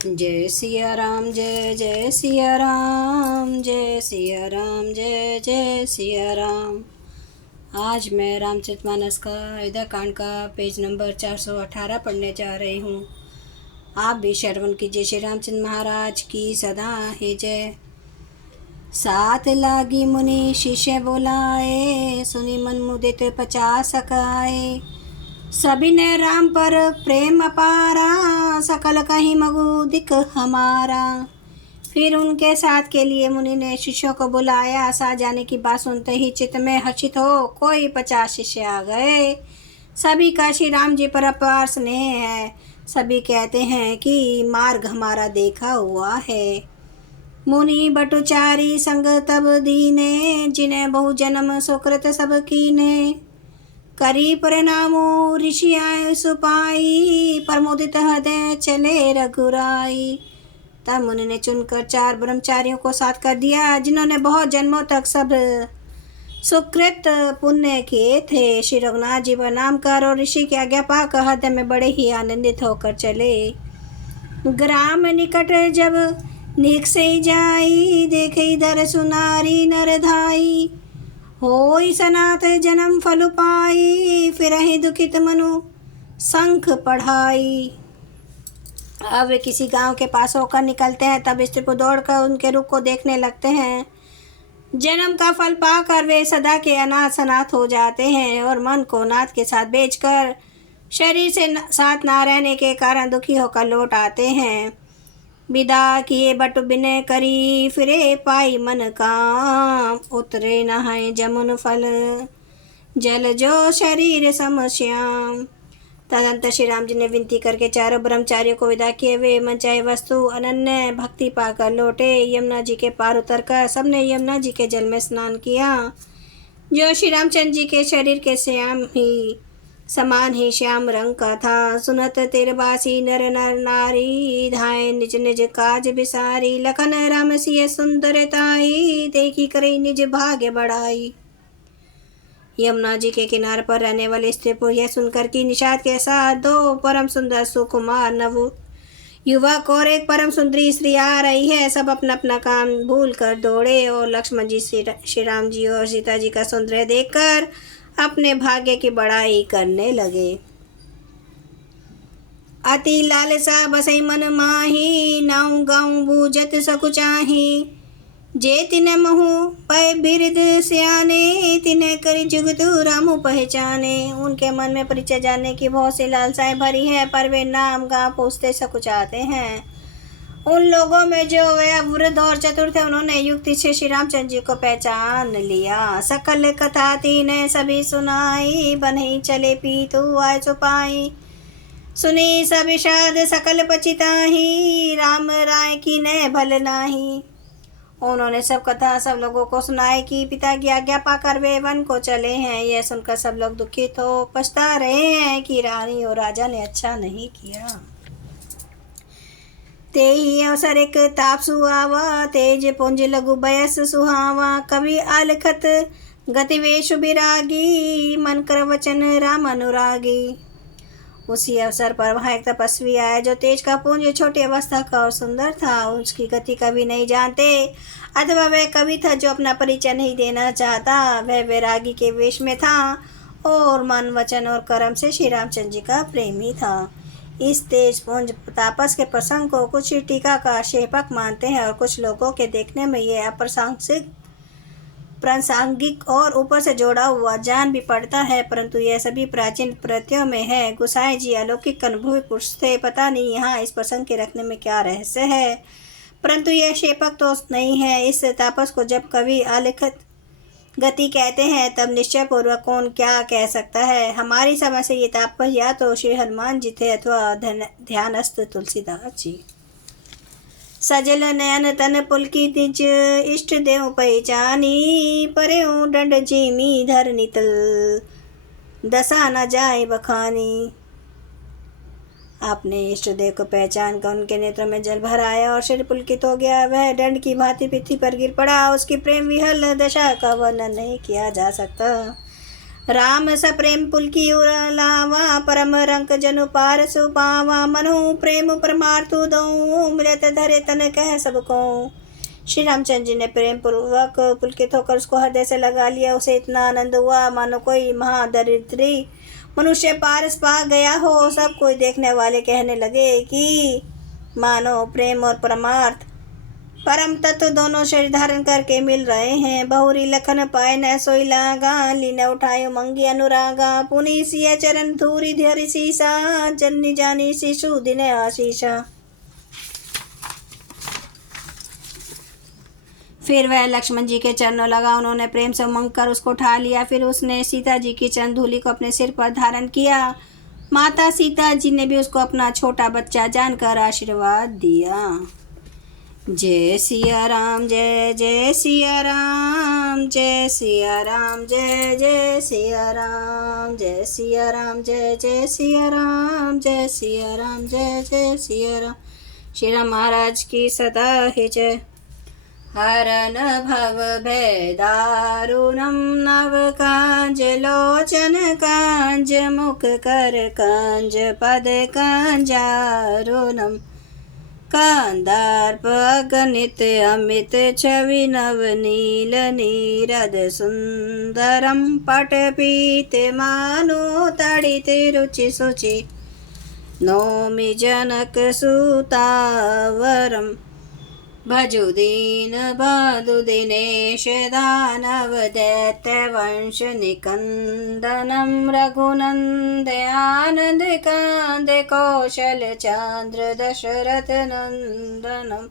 जय सिया राम, जय जय सिया राम, जय सिया राम, जय जय सिया राम। आज मैं रामचरितमानस का अयोध्या कांड का पेज नंबर 418 पढ़ने जा रही हूँ। आप भी श्रवण कीजिए। श्री रामचंद्र महाराज की सदा ही जय। सात लागी मुनि शिष्य बोलाए, सुनी मन मुदित 50 सकाए। सभी ने राम पर प्रेम अपारा, सकल कहीं मगु दिक हमारा। फिर उनके साथ के लिए मुनि ने शिष्यों को बुलाया। सा जाने की बात सुनते ही चित्त में हर्षित हो कोई 50 शिष्य आ गए। सभी का श्री राम जी पर अपार स्नेह है। सभी कहते हैं कि मार्ग हमारा देखा हुआ है। मुनि बटुचारी संग तब दीने, जिन्हें बहु जन्म सुकृत सब कीने। करी प्रणामो ऋषि आए सुपाई, प्रमोदित हृदय चले रघुराई। तब मुनि ने चुनकर 4 ब्रह्मचारियों को साथ कर दिया, जिन्होंने बहुत जन्मों तक सब सुकृत पुण्य किए थे। श्री रघुनाथ जी पर नाम कर और ऋषि की आज्ञा पाकर हृदय में बड़े ही आनंदित होकर चले। ग्राम निकट जब निकसे जाई, देखे दर सुनारी नरधाई। होई सनात जन्म फल पाई, फिर ही दुखित मनु शंख पढ़ाई। अब वे किसी गांव के पास होकर निकलते हैं, तब स्त्री को दौड़कर उनके रुख को देखने लगते हैं। जन्म का फल पाकर वे सदा के अनाथ सनाथ हो जाते हैं और मन को नाथ के साथ बेचकर शरीर से साथ ना रहने के कारण दुखी होकर लौट आते हैं। विदा किए बटु बिनय करी, फिरे पाई मन काम। उतरे नहाए जमुन फल, जल जो शरीर समश्याम। तदंतर श्री राम जी ने विनती करके 4 ब्रह्मचारियों को विदा किए। वे मनचाहे वस्तु अनन्य भक्ति पाकर लौटे। यमुना जी के पार उतरकर सबने यमुना जी के जल में स्नान किया, जो श्री रामचंद्र जी के शरीर के श्याम ही समान ही श्याम रंग का था। सुनत तिरबासी नर नर नारी, धाय निज निज काज बिसारी। लखन राम सिय सुंदरताई, देखी करई निज भाग्य बढ़ाई। यमुना जी के किनारे पर रहने वाले स्त्री पुरुष यह सुनकर कि निषाद के साथ 2 परम सुंदर सुकुमार नव युवक और एक परम सुंदरी स्त्री आ रही है, सब अपना अपना काम भूल कर दौड़े और लक्ष्मण जी श्री राम जी और सीता जी का सौंदर्य देखकर अपने भाग्य की बड़ाई करने लगे। अति लालसा बसई मन माही, नाऊ गाऊं बूझत सकुचाही। जे तिने महु पै बिरद सियाने, तिने करी जुगतु रामु पहचाने। उनके मन में परिचय जानने की बहुत सी लालसाएं भरी है, पर वे नाम गाँव पूछते सकुचाते हैं। उन लोगों में जो वे वृद्ध और चतुर थे, उन्होंने युक्ति से श्री रामचंद्र जी को पहचान लिया। सकल कथा तीने सभी सुनाई, बन्ही चले पीतु आय चुपाई। सुनी सब विषाद सकल पचिताही, राम राय की ने भल नाही। उन्होंने सब कथा सब लोगों को सुनाई कि पिता की आज्ञा पाकर वे वन को चले हैं। यह सुनकर सब लोग दुखित हो पछता रहे हैं कि रानी और राजा ने अच्छा नहीं किया। ते ही अवसर एक ताप सुहावा, तेज पुंज लघु बयस सुहावा। कवि आलखत गतिवेश विरागी, मन कर वचन राम अनुरागी। उसी अवसर पर वहाँ एक तपस्वी आया, जो तेज का पुंज, छोटी अवस्था का और सुंदर था। उसकी गति कभी नहीं जानते, अथवा वह कवि था जो अपना परिचय नहीं देना चाहता। वह वैरागी के वेश में था और मन वचन और कर्म से श्री रामचंद्र जी का प्रेमी था। इस तेज पुंज तापस के प्रसंग को कुछ टीका का आक्षेपक मानते हैं और कुछ लोगों के देखने में यह प्रासंगिक और ऊपर से जोड़ा हुआ जान भी पड़ता है, परंतु यह सभी प्राचीन प्रत्ययों में है। गोसाई जी अलौकिक अनुभवी पुरुष थे, पता नहीं यहाँ इस प्रसंग के रखने में क्या रहस्य है, परंतु यह क्षेपक तो नहीं है। इस तापस को जब कवि आलिखित गति कहते हैं, तब निश्चय पूर्वक कौन क्या कह सकता है। हमारी समझ से ये तापस या तो श्री हनुमान जी थे अथवा ध्यानस्थ तुलसीदास जी। सजल नयन तन पुलकित निज, इष्ट देव पहचानी। परेऊ दंड जिमी धर नितल, दशा न जाए बखानी। आपने इष्ट देव को पहचान कर उनके नेत्रों में जल भर आया और शरीर पुलकित हो गया। वह दंड की भांति पृथ्वी पर गिर पड़ा। उसकी प्रेम विहल दशा का वर्णन नहीं किया जा सकता। राम स प्रेम पुलकी उरलावा परम रंक जनु पार सुपावा मनु प्रेम परमार्थु दो मिलत धरे तन कह सबको। श्री रामचंद्र जी ने प्रेम पूर्वक पुलकित होकर उसको हृदय से लगा लिया। उसे इतना आनंद हुआ मानो कोई महादरिद्री मनुष्य पारस पा गया हो। सब कोई देखने वाले कहने लगे कि मानो प्रेम और परमार्थ परम तत्व दोनों शरीर धारण करके मिल रहे हैं। बहुरी लखन पाए न सोई लागा लीने उठायो मंगी अनुरागा पुनि सिय चरण धूरी धरि सीसा जन्नी जानी शिशु दिन आशीषा। फिर वह लक्ष्मण जी के चरणों लगा। उन्होंने प्रेम से उमंग कर उसको उठा लिया। फिर उसने सीता जी की चरण धूलि को अपने सिर पर धारण किया। माता सीता जी ने भी उसको अपना छोटा बच्चा जानकर आशीर्वाद दिया। जय सिया राम जय जय सिया राम जय सिया राम जय जय सिया राम जय सिया राम जय जय सिया राम जय सिया राम जय जय सिया राम। श्री राम महाराज की सदा ही जय। हरन भव भय दारुणम नव कांज लोचन कांज मुख कर कांज पद कांजारुणम कांदार्प अगणित अमित छवि नव नील नीरद सुंदरम पटपीत मानो तड़ित रुचि सुचि नौमि जनक सुतावरम भजु दीन बधु दिनेश दानव दैत्य वंश निकंदनम रघुनंद आनंद कांद कौशल चांद्र दशरथ नंदनम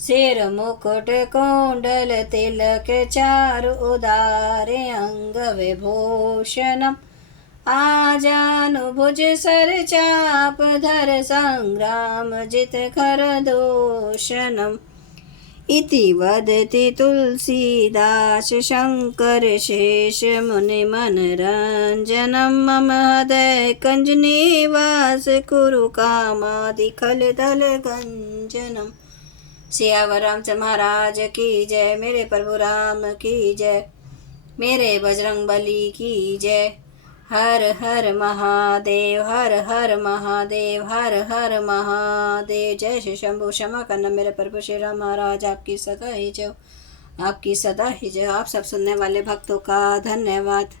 सिर मुकुट कोंडल तिलक चारु उदारे अंग विभूषणम आजानुभुज सर चाप धर संग्राम जित खर दोषणम इति वदति तुलसीदास शंकर शेष मुनि मनरंजनम मम हृदय कंज निवास कुरु कामादि खल दल गंजनम। सियावर रामचंद्र महाराज की जय। मेरे प्रभु राम की जय। मेरे बजरंग बली की जय। हर हर महादेव हर हर महादेव हर हर महादेव। जय श्री शंभु। क्षमा करना मेरे प्रभु श्री राम महाराज, आपकी सदा ही जय, आपकी सदा ही जय। आप सब सुनने वाले भक्तों का धन्यवाद।